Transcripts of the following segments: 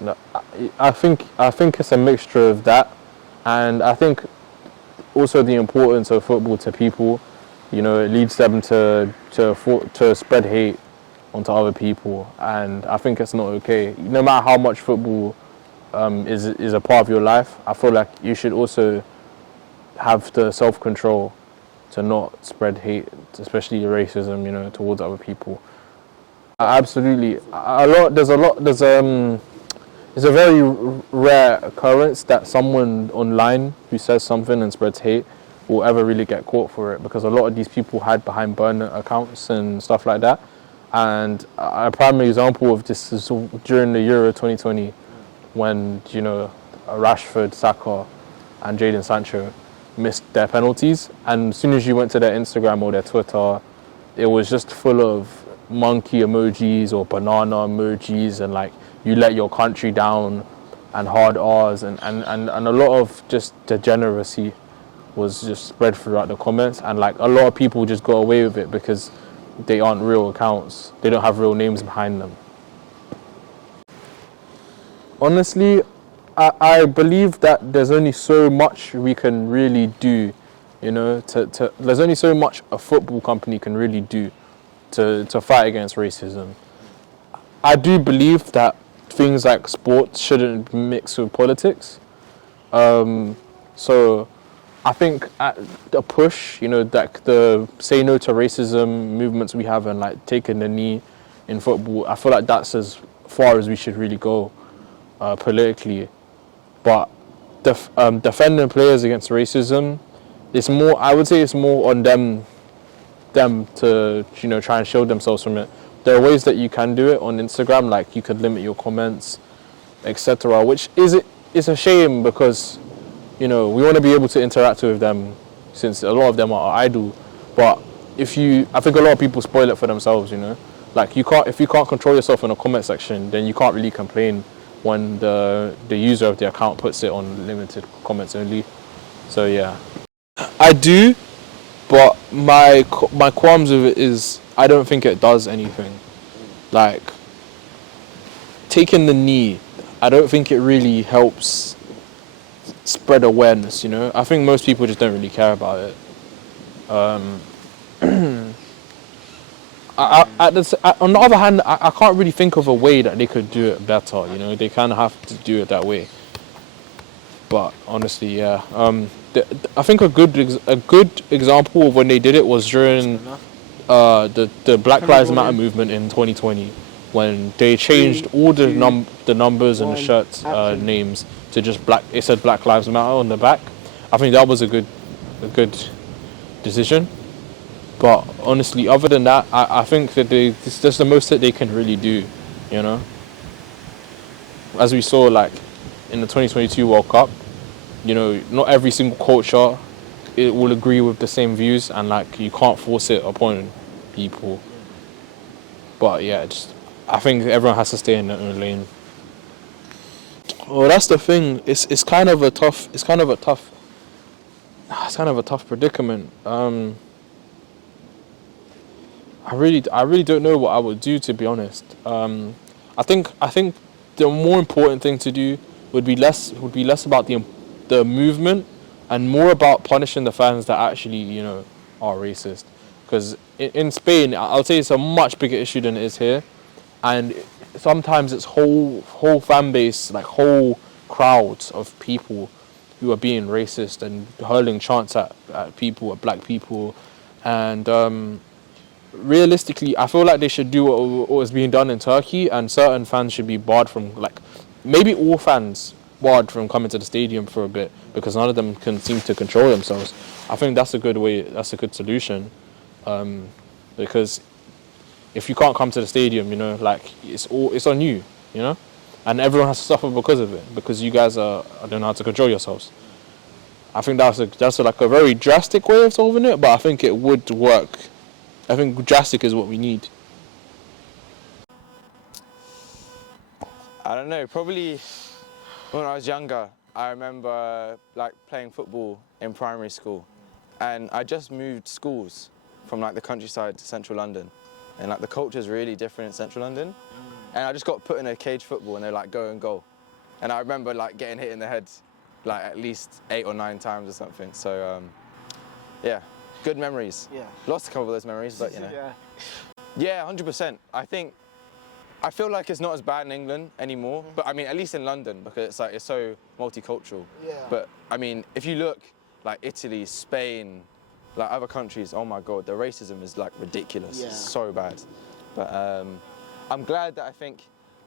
No, I think it's a mixture of that, and I think also the importance of football to people. It leads them to spread hate onto other people, and I think it's not okay. No matter how much football is a part of your life, I feel like you should also have the self control to not spread hate, especially racism, towards other people. Absolutely, it's a very rare occurrence that someone online who says something and spreads hate will ever really get caught for it, because a lot of these people hide behind burner accounts and stuff like that. And a primary example of this is during the Euro 2020 when, Rashford, Saka and Jadon Sancho missed their penalties. And as soon as you went to their Instagram or their Twitter, it was just full of monkey emojis or banana emojis and like, you let your country down and hard R's and a lot of just degeneracy was just spread throughout the comments, and like a lot of people just got away with it because they aren't real accounts. They don't have real names behind them. Honestly, I believe that there's only so much we can really do, there's only so much a football company can really do to fight against racism. I do believe that things like sports shouldn't mix with politics. So I think at the push, that the say no to racism movements we have and like taking the knee in football, I feel like that's as far as we should really go politically. But defending players against racism, I would say it's more on them to try and shield themselves from it. There are ways that you can do it on Instagram, like you could limit your comments, etc. Which is a shame because we want to be able to interact with them, since a lot of them are idle. But I think a lot of people spoil it for themselves. Like if you can't control yourself in a comment section, then you can't really complain when the user of the account puts it on limited comments only. So yeah, I do. But my qualms with it is I don't think it does anything. Like, taking the knee, I don't think it really helps spread awareness, I think most people just don't really care about it. On the other hand, I can't really think of a way that they could do it better, They kind of have to do it that way. But honestly, yeah. I think a good example of when they did it was during the Black Lives Matter movement in 2020, when they changed all the numbers and the shirts names to just black. It said Black Lives Matter on the back. I think that was a good decision. But honestly, other than that, I think that that's the most that they can really do, As we saw, like in the 2022 World Cup, not every single culture it will agree with the same views, and like you can't force it upon people. But yeah, I think everyone has to stay in their own lane. Well, that's the thing. It's kind of a tough predicament. I really don't know what I would do, to be honest. I think the more important thing to do would be less about the movement and more about punishing the fans that actually are racist. Because in Spain, I'll say it's a much bigger issue than it is here, and sometimes it's whole fan base, like whole crowds of people who are being racist and hurling chants at people, at black people, and realistically, I feel like they should do what was being done in Turkey, and certain fans should be barred from, like, maybe all fans barred from coming to the stadium for a bit, because none of them can seem to control themselves. I think that's a good way. That's a good solution, because if you can't come to the stadium, like it's on you, and everyone has to suffer because of it, because you guys don't know how to control yourselves. I think that's like a very drastic way of solving it, but I think it would work. I think drastic is what we need. I don't know, probably when I was younger, I remember like playing football in primary school, and I just moved schools from like the countryside to central London, and like the culture's really different in central London, and I just got put in a cage football and they're like, go and goal. And I remember like getting hit in the head like at least 8 or 9 times or something. So yeah, good memories. Yeah. Lost a couple of those memories, but you know. Yeah. Yeah, 100%. I feel like it's not as bad in England anymore, but I mean, at least in London, because it's so multicultural. Yeah. But I mean, if you look like Italy, Spain, like other countries, oh my God, the racism is like ridiculous. Yeah. It's so bad. But I'm glad that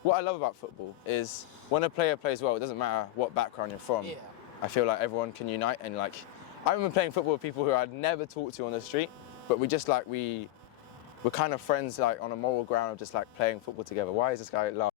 what I love about football is when a player plays well, it doesn't matter what background you're from. Yeah. I feel like everyone can unite, and like, I remember playing football with people who I'd never talked to on the street, but we just like, we're kind of friends like on a moral ground of just like playing football together. Why is this guy laughing?